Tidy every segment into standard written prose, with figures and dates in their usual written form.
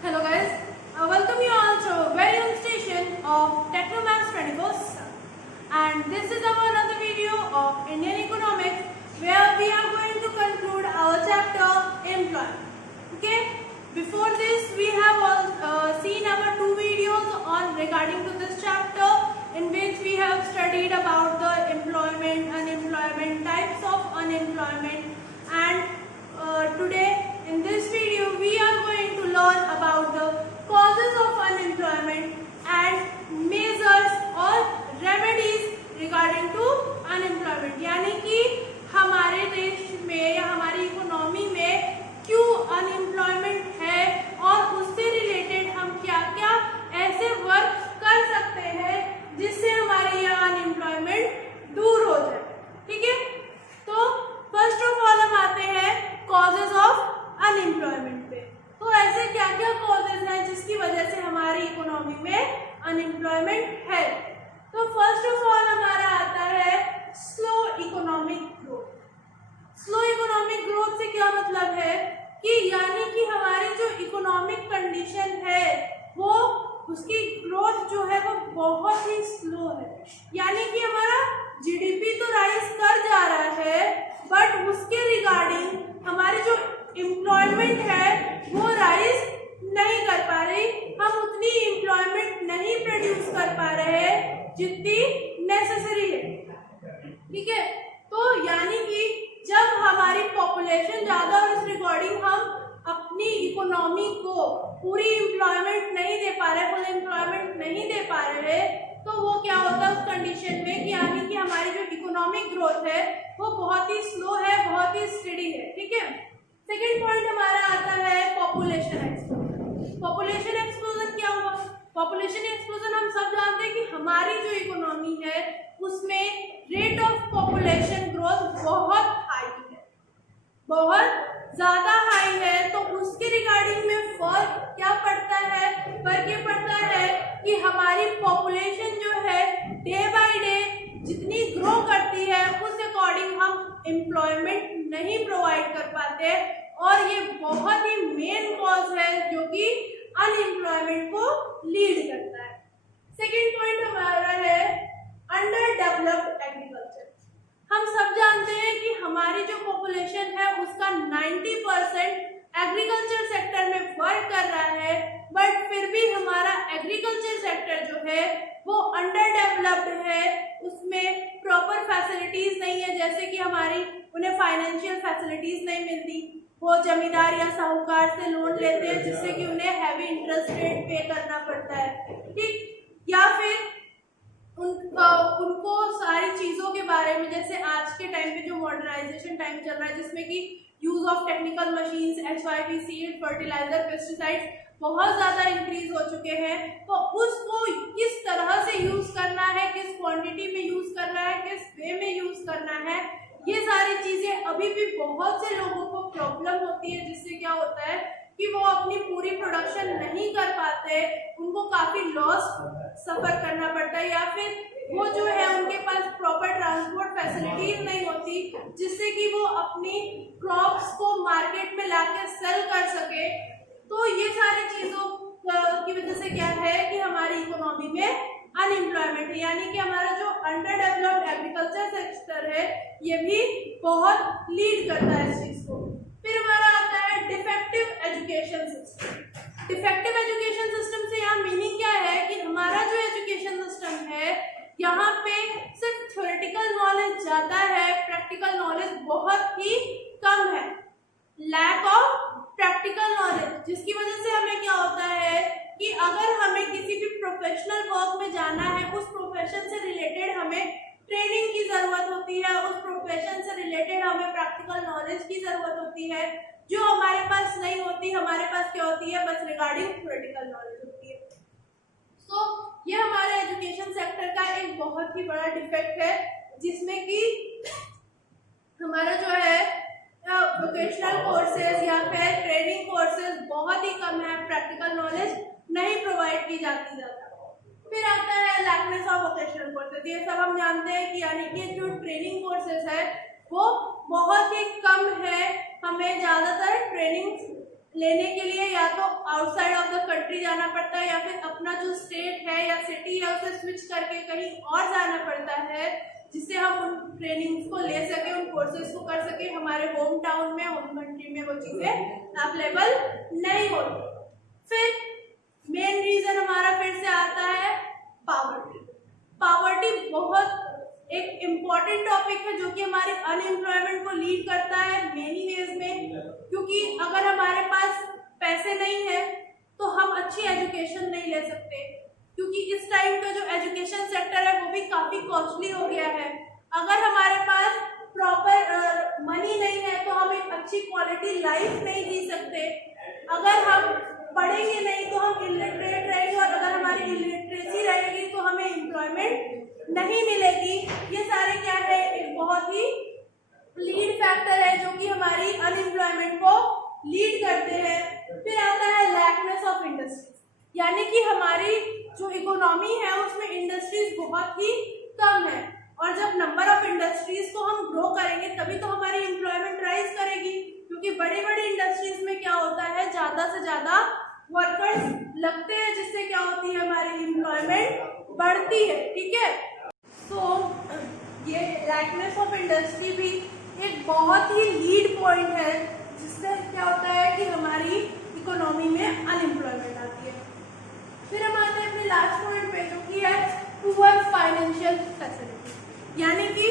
Hello guys, welcome you all to very own station of Technomax 24/7, and this is our another video of Indian economics where we are going to conclude our chapter employment. Okay, before this we have all seen our two videos on regarding to this chapter in which we have studied about the employment, unemployment, types of unemployment, and today in this video we are going to learn about the causes of unemployment and measures or remedies regarding to unemployment, यानी कि हमारे देश में या हमारी economy में क्यों unemployment है और उससे रिलेटेड हम क्या क्या ऐसे वर्क कर सकते हैं जिससे हमारी यह अनएम्प्लॉयमेंट दूर हो जाए। ठीक है, तो फर्स्ट ऑफ ऑल हम आते हैं कॉजेज ऑफ अनएम्प्लॉयमेंट पे। तो ऐसे क्या क्या कॉजेज हैं जिसकी वजह से हमारी इकोनॉमी में अनएम्प्लॉयमेंट है। तो फर्स्ट ऑफ ऑल हमारा आता है slow economic growth. Slow economic growth से क्या मतलब है कि यानी कि हमारी जो इकोनॉमिक कंडीशन है वो उसकी ग्रोथ जो है वो बहुत ही स्लो है, यानी कि हमारा जीडीपी तो राइज कर जा रहा है बट उसके रिगार्डिंग हमारी जो एम्प्लॉयमेंट है वो राइज नहीं कर पा रही, हम उतनी एम्प्लॉयमेंट नहीं प्रोड्यूस कर पा रहे हैं जितनी नेसेसरी है। ठीक है, तो यानी कि जब हमारी पॉपुलेशन ज़्यादा और इस रिगार्डिंग हम अपनी इकोनॉमी को पूरी एम्प्लॉयमेंट नहीं दे पा रहे, फुल एम्प्लॉयमेंट नहीं दे पा रहे, तो वो क्या होता है उस कंडीशन में कि यानी कि हमारी जो इकोनॉमिक ग्रोथ है वो बहुत ही स्लो है, बहुत ही स्टेडी है। ठीक है, सेकेंड पॉइंट हमारा आता है पॉपुलेशन एक्सप्लोजन। पॉपुलेशन एक्सप्लोजन क्या हुआ? पॉपुलेशन एक्सप्लोजन हम सब जानते हैं कि हमारी जो इकोनॉमी है उसमें रेट ऑफ पॉपुलेशन ग्रोथ बहुत हाई है, बहुत ज्यादा हाई है। तो उसके रिगार्डिंग में फर्क क्या पड़ता है? फर्क ये पड़ता है कि हमारी पॉपुलेशन जो है डे बाय डे जितनी ग्रो करती है उस अकॉर्डिंग हम एम्प्लॉयमेंट नहीं प्रोवाइड कर पाते और ये बहुत ही मेन कॉज है जो कि अनएम्प्लॉयमेंट को लीड करता है। सेकेंड पॉइंट हमारा है अंडर डेवलप्ड एग्रीकल्चर। हम सब जानते हैं कि हमारी जो पॉपुलेशन है उसका 90% एग्रीकल्चर सेक्टर में वर्क कर रहा है, बट फिर भी हमारा एग्रीकल्चर सेक्टर जो है वो अंडर डेवलप्ड है, उसमें प्रॉपर फैसिलिटीज नहीं है, जैसे कि हमारी उन्हें फाइनेंशियल फैसिलिटीज नहीं मिलती, वो जमींदार या साहूकार से लोन लेते हैं जिससे कि उन्हें हैवी इंटरेस्ट रेट पे करना पड़ता है। ठीक, या फिर उनको सारी चीज़ों के बारे में, जैसे आज के टाइम पे जो मॉडर्नाइजेशन टाइम चल रहा है जिसमें कि use of technical machines, HYP seed, fertiliser, pesticides बहुत ज़्यादा इंक्रीज हो चुके हैं, तो उसको किस तरह से यूज करना है, किस क्वांटिटी में यूज करना है, किस वे में यूज करना है, ये सारी चीज़ें अभी भी बहुत से लोगों को प्रॉब्लम होती है, जिससे क्या होता है कि वो अपनी पूरी प्रोडक्शन नहीं कर पाते, उनको काफ़ी लॉस सफ़र करना पड़ता है, या फिर वो जो है उनके पास प्रॉपर ट्रांसपोर्ट फैसिलिटीज नहीं होती जिससे कि वो अपनी क्रॉप्स को मार्केट में लाकर सेल कर सके। तो ये सारी चीज़ों की वजह से क्या है कि हमारी इकोनॉमी में अनएम्प्लॉयमेंट है, यानी कि हमारा जो अंडर डेवलप्ड एग्रीकल्चर सेक्टर है ये भी बहुत लीड करता है इस चीज़ को। फिर हमारा आता है defective education system. Defective education system से यहाँ मीनिंग क्या है कि हमारा जो एजुकेशन सिस्टम है यहाँ पे सिर्फ थ्योरेटिकल नॉलेज ज़्यादा है, प्रैक्टिकल नॉलेज बहुत ही कम है, लैक ऑफ प्रैक्टिकल नॉलेज, जिसकी वजह से हमें क्या होता है कि अगर हमें किसी भी प्रोफेशनल वर्क में जाना है, उस प्रोफेशन से रिलेटेड हमें ट्रेनिंग की ज़रूरत होती है, उस प्रोफेशन से रिलेटेड हमें प्रैक्टिकल नॉलेज की ज़रूरत होती है, जो हमारे पास नहीं होती। हमारे पास क्या होती है? बस रिगार्डिंग थ्योरेटिकल नॉलेज होती है। तो ये हमारे एजुकेशन सेक्टर का एक बहुत ही बड़ा डिफेक्ट है, जिसमें कि हमारा जो है वोकेशनल कोर्सेज या फिर ट्रेनिंग कोर्सेज बहुत ही कम है, प्रैक्टिकल नॉलेज नहीं प्रोवाइड की जाती ज़्यादा। फिर आता है लैकनेस ऑफ वोकेशनल कोर्सेज। ये सब हम जानते हैं कि यानी कि जो ट्रेनिंग कोर्सेज है वो बहुत ही कम है, हमें ज़्यादातर ट्रेनिंग लेने के लिए या तो आउटसाइड ऑफ द कंट्री जाना पड़ता है या फिर अपना जो स्टेट है या सिटी है उसे स्विच करके कहीं और जाना पड़ता है, जिससे हम उन ट्रेनिंग्स को ले सके, उन कोर्सेज को कर सके। हमारे होम टाउन में, होम कंट्री में वो चीजें अवेलेबल नहीं होती। फिर मेन रीजन हमारा फिर से आता है पॉवर्टी। पॉवर्टी बहुत एक इम्पॉर्टेंट टॉपिक है जो कि हमारे अनएम्प्लॉयमेंट को लीड करता है मेनी वेज में, क्योंकि अगर हमारे पास पैसे नहीं है तो हम अच्छी एजुकेशन नहीं ले सकते, क्योंकि इस टाइम का जो एजुकेशन सेक्टर है वो भी काफी कॉस्टली हो गया है। अगर हमारे पास प्रॉपर मनी नहीं है तो हम एक अच्छी क्वालिटी लाइफ नहीं जी सकते। अगर हम पढ़ेंगे नहीं तो हम इलिटरेट रहेंगे, और अगर हमारी इलिटरेसी रहेगी तो हमें एम्प्लॉयमेंट नहीं मिलेगी। ये सारे क्या है, एक बहुत ही लीड फैक्टर है जो कि हमारी अनएम्प्लॉयमेंट को लीड करते हैं। फिर आता है लैकनेस ऑफ इंडस्ट्रीज, यानी कि हमारी जो इकोनॉमी है उसमें इंडस्ट्रीज बहुत ही कम है, और जब नंबर ऑफ इंडस्ट्रीज को हम ग्रो करेंगे तभी तो हमारी एम्प्लॉयमेंट राइज करेगी, क्योंकि बड़ी बड़ी इंडस्ट्रीज में क्या होता है, ज्यादा से ज्यादा वर्कर्स लगते हैं, जिससे क्या होती है, हमारी एम्प्लॉयमेंट बढ़ती है। ठीक है, तो ये लैकनेस ऑफ इंडस्ट्री भी एक बहुत ही लीड पॉइंट है, जिससे क्या होता है कि हमारी इकोनॉमी में अनएम्प्लॉयमेंट आती है। फिर हम आते हैं अपने लास्ट पॉइंट पे जो कि है पुअर फाइनेंशियल फैसिलिटी, यानी कि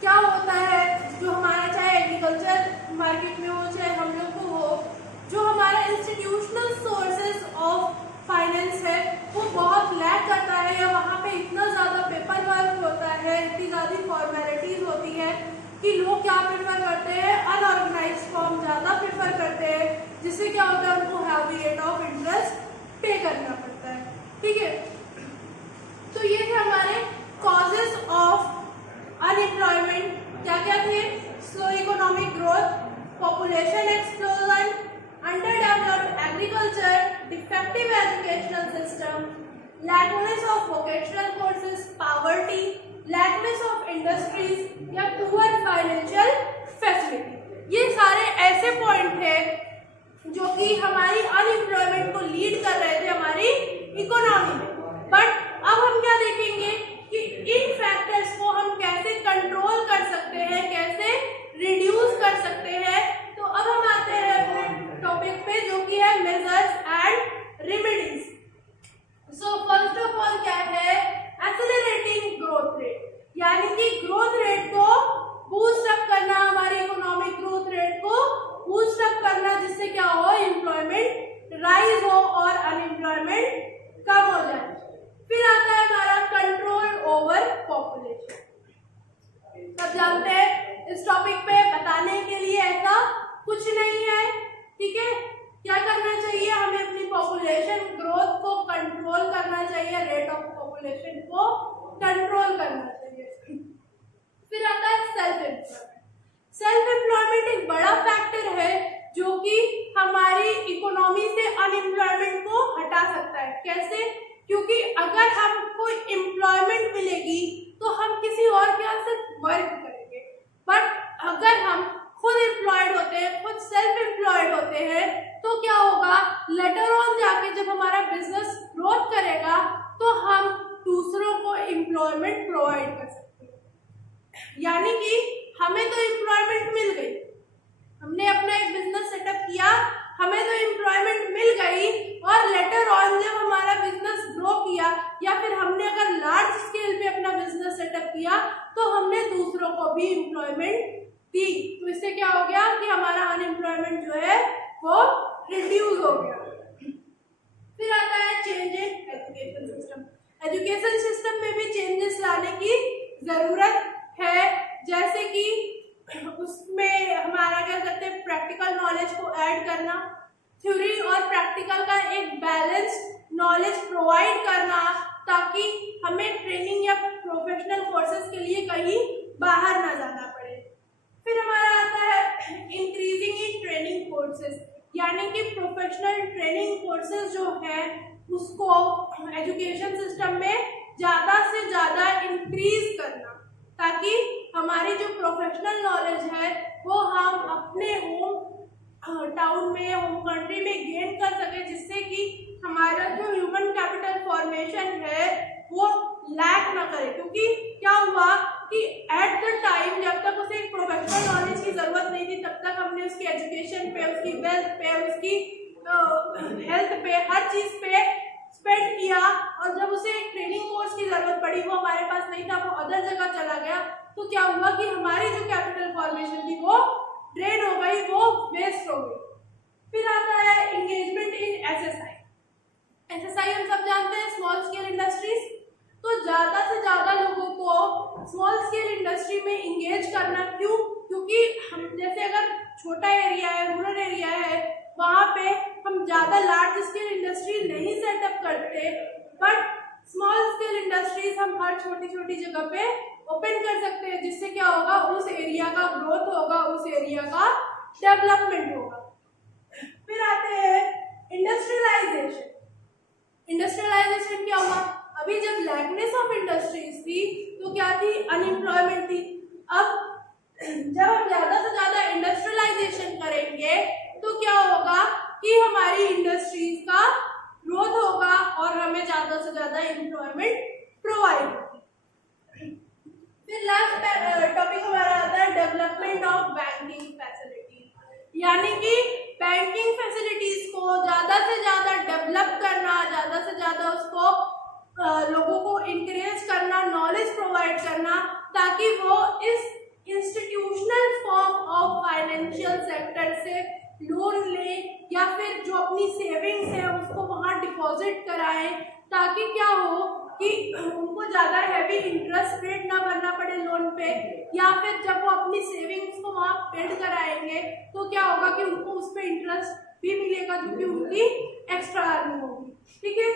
क्या होता है, जो हमारा चाहे एग्रीकल्चर मार्केट में हो चाहे हम लोग को हो, जो हमारा इंस्टीट्यूशनल सोर्सेज ऑफ फाइनेंस है वो बहुत लैक करता है, या वहाँ पे इतना ज़्यादा पेपर वर्क होता है, इतनी ज़्यादा फॉर्मेलिटीज होती है कि लोग क्या प्रेफर करते हैं, अनऑर्गेनाइज फॉर्म ज़्यादा प्रेफर करते हैं, जिससे क्या होता है उनको हैवी रेट ऑफ इंटरेस्ट पे करना पड़ता है। ठीक है, तो ये थे हमारे कॉजेज ऑफ अनएम्प्लॉयमेंट। क्या क्या थे, slow economic growth, population explosion, underdeveloped agriculture, defective educational system, lackness of vocational courses, poverty, lackness of industries या poor financial facility। ये सारे ऐसे पॉइंट है जो कि हमारी अनएम्प्लॉयमेंट को लीड कर रहे थे हमारी इकोनॉमी में। बट अब हम क्या देखेंगे कि इन फैक्टर्स को हम कैसे कंट्रोल कर सकते हैं, कैसे रिड्यूस कर सकते हैं। तो अब हम आते हैं अपने टॉपिक पे जो कि है measures and remedies. So first of all क्या है, एक्सेलरेटिंग ग्रोथ रेट, यानी कि ग्रोथ रेट को बूस्ट अप करना, हमारी इकोनॉमिक ग्रोथ रेट को बूस्ट अप करना, जिससे क्या हो, एम्प्लॉयमेंट राइज हो और अनएम्प्लॉयमेंट कम हो जाए। फिर आता है हमारा कंट्रोल ओवर पॉपुलेशन। सब जानते हैं इस टॉपिक पे बताने के लिए ऐसा कुछ नहीं है। ठीक है, क्या करना चाहिए, हमें अपनी पॉपुलेशन ग्रोथ को कंट्रोल करना चाहिए, रेट ऑफ पॉपुलेशन को कंट्रोल करना चाहिए। फिर आता है सेल्फ एम्प्लॉयमेंट। सेल्फ एम्प्लॉयमेंट एक बड़ा फैक्टर है जो कि हमारी इकोनॉमी से अनएम्प्लॉयमेंट को हटा सकता है। कैसे, क्योंकि अगर हमको एम्प्लॉयमेंट मिलेगी तो हम किसी और के यहाँ से वर्क करेंगे, बट अगर हम खुद एम्प्लॉयड होते हैं, खुद सेल्फ एम्प्लॉयड होते हैं, तो क्या होगा, लेटर ऑन जाके जब हमारा बिजनेस ग्रोथ करेगा तो हम दूसरों को एम्प्लॉयमेंट प्रोवाइड कर सकते हैं। यानी कि हमें तो एम्प्लॉयमेंट मिल गई, हमने अपना एक बिजनेस सेटअप किया, हमें तो एम्प्लॉयमेंट मिल गई, और लेटर ऑन जब हमारा बिजनेस ग्रो किया या फिर हमने अगर लार्ज स्केल पे अपना बिजनेस सेटअप किया तो हमने दूसरों को भी एम्प्लॉयमेंट दी। तो इससे क्या हो गया कि हमारा अनएम्प्लॉयमेंट जो है वो रिड्यूस हो गया। फिर आता है change in education system. Education system में भी चेंजेस लाने की जरूरत है, जैसे कि उसमें हमारा क्या करते हैं, प्रैक्टिकल नॉलेज को ऐड करना, थ्योरी और प्रैक्टिकल का एक बैलेंस नॉलेज प्रोवाइड करना, ताकि हमें ट्रेनिंग या प्रोफेशनल कोर्सेज के लिए कहीं बाहर ना जाना पड़े। फिर हमारा आता है इंक्रीजिंग इन ट्रेनिंग कोर्सेज, यानी कि प्रोफेशनल ट्रेनिंग कोर्सेज जो है उसको एजुकेशन सिस्टम में ज़्यादा से ज़्यादा इंक्रीज करना, ताकि हमारी जो प्रोफेशनल नॉलेज है वो हम अपने होम टाउन में, होम कंट्री में गेन कर सके, जिससे कि हमारा जो ह्यूमन कैपिटल फॉर्मेशन है वो लैक ना करे। क्योंकि क्या हुआ कि एट द टाइम जब तक उसे एक प्रोफेशनल नॉलेज की जरूरत नहीं थी, तब तक हमने उसकी एजुकेशन पे, उसकी वेल्थ पे, उसकी हेल्थ पे, हर चीज पे स्पेंड किया, और जब उसे एक ट्रेनिंग कोर्स की जरूरत पड़ी, वो हमारे पास नहीं था, वो अदर जगह चला गया, तो क्या हुआ कि हमारी जो कैपिटल फॉर्मेशन थी वो ड्रेन हो गई, वो वेस्ट हो गई। फिर आता है एंगेजमेंट इन एसएसआई। एसएसआई हम सब जानते हैं, स्मॉल स्केल इंडस्ट्रीज। तो ज्यादा से ज्यादा लोगों को स्मॉल स्केल इंडस्ट्री में इंगेज करना, क्यों? क्योंकि हम जैसे अगर छोटा एरिया है, रूरल एरिया है, वहां पे हम ज्यादा लार्ज स्केल इंडस्ट्री नहीं सेटअप करते, बट स्मॉल स्केल इंडस्ट्रीज हम हर छोटी छोटी जगह पे ओपन कर सकते हैं, जिससे क्या होगा, उस एरिया का ग्रोथ होगा, उस एरिया का डेवलपमेंट होगा। फिर आते हैं इंडस्ट्रियलाइजेशन। इंडस्ट्रियलाइजेशन क्या हुआ? अभी जब लैकनेस ऑफ इंडस्ट्रीज थी तो क्या थी? अनएम्प्लॉयमेंट थी। अब जब हम ज्यादा से ज्यादा इंडस्ट्रियलाइजेशन करेंगे तो क्या होगा कि हमारी इंडस्ट्रीज का ग्रोथ होगा और हमें ज्यादा से ज्यादा एम्प्लॉयमेंट प्रोवाइड होगी। फिर लास्ट टॉपिक हमारा आता है डेवलपमेंट ऑफ बैंकिंग फैसिलिटीज, यानी कि बैंकिंग फैसिलिटीज को ज्यादा से ज्यादा डेवलप करना, ज्यादा से ज्यादा उसको लोगों को इंकरेज करना, नॉलेज प्रोवाइड करना, ताकि वो इस institutional form of financial sector से लोन ले, या फिर जो अपनी सेविंग्स है उसको वहां डिपॉजिट कराएं, ताकि क्या हो कि उनको ज्यादा हैवी इंटरेस्ट रेट ना भरना पड़े लोन पे, या फिर जब वो अपनी सेविंग्स को वहां पेड कराएंगे तो क्या होगा कि उनको उस पर इंटरेस्ट भी मिलेगा, जो कि उनकी एक्स्ट्रा अर्निंग होगी। ठीक है,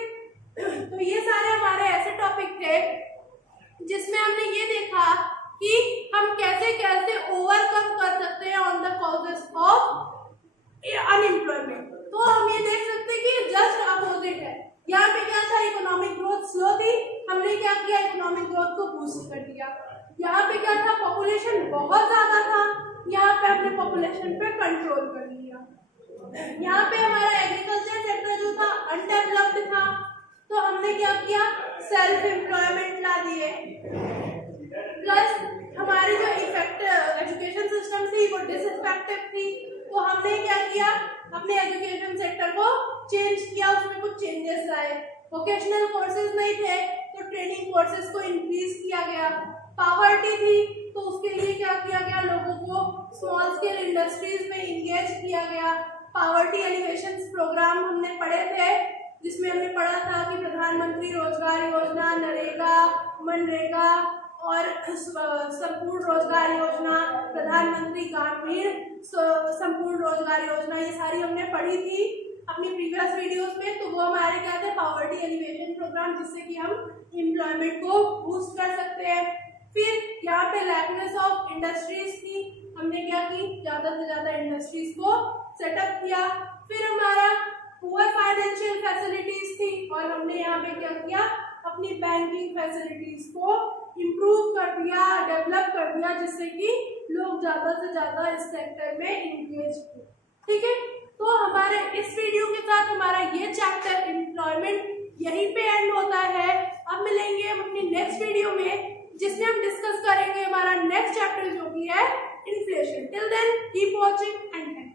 तो ये सारे हमारे ऐसे टॉपिक थे जिसमें हमने ये देखा कि हम कैसे कैसे ओवरकम कर सकते हैं on the causes of unemployment. तो हम ये देख सकते हैं कि जस्ट अपोजिट है। यहाँ पे क्या था? इकोनॉमिक ग्रोथ स्लो थी, हमने क्या किया? इकोनॉमिक ग्रोथ को बूस्ट कर दिया। यहाँ पे क्या था? पॉपुलेशन बहुत ज्यादा था, यहाँ पे हमने पॉपुलेशन पे कंट्रोल कर लिया। यहाँ पे हमारा एग्रीकल्चर सेक्टर जो था अनडेवलप्ड था, तो हमने क्या किया? सेल्फ एम्प्लॉयमेंट ला दिए। प्लस हमारी जो एजुकेशन सिस्टम थी वो डिसइफेक्टिव थी, तो हमने क्या किया? अपने एजुकेशन सेक्टर को चेंज किया, उसमें कुछ चेंजेस लाए। वोकेशनल कोर्सेज नहीं थे तो ट्रेनिंग कोर्सेज को इंक्रीज किया गया। पॉवर्टी थी तो उसके लिए क्या किया गया? लोगों को स्मॉल स्केल इंडस्ट्रीज में इंगेज किया गया। पॉवर्टी एलिवेशन प्रोग्राम हमने पढ़े थे, जिसमें हमने पढ़ा था कि प्रधानमंत्री रोजगार योजना, नरेगा, मनरेगा और संपूर्ण रोजगार योजना, प्रधानमंत्री ग्रामीण संपूर्ण रोजगार योजना, ये सारी हमने पढ़ी थी अपनी प्रीवियस वीडियोस में। तो वो हमारे क्या थे? पॉवर्टी एलिवेशन प्रोग्राम, जिससे कि हम एम्प्लॉयमेंट को बूस्ट कर सकते हैं। फिर यहाँ पे लैकनेस ऑफ इंडस्ट्रीज थी, हमने क्या की? ज्यादा से ज्यादा इंडस्ट्रीज को सेटअप किया। फिर हमारा पुअर फाइनेंशियल फैसिलिटीज थी और हमने यहाँ पे क्या किया? अपनी बैंकिंग फैसिलिटीज को इम्प्रूव कर दिया, डेवलप कर दिया, जिससे कि लोग ज्यादा से ज्यादा इस सेक्टर में इंगेज हुए। ठीक है, तो हमारे इस वीडियो के साथ हमारा ये चैप्टर एम्प्लॉयमेंट यहीं पे एंड होता है। अब मिलेंगे हम अपनी नेक्स्ट वीडियो में, जिसमें हम डिस्कस करेंगे हमारा नेक्स्ट चैप्टर जो कि है inflation. Till then keep watching and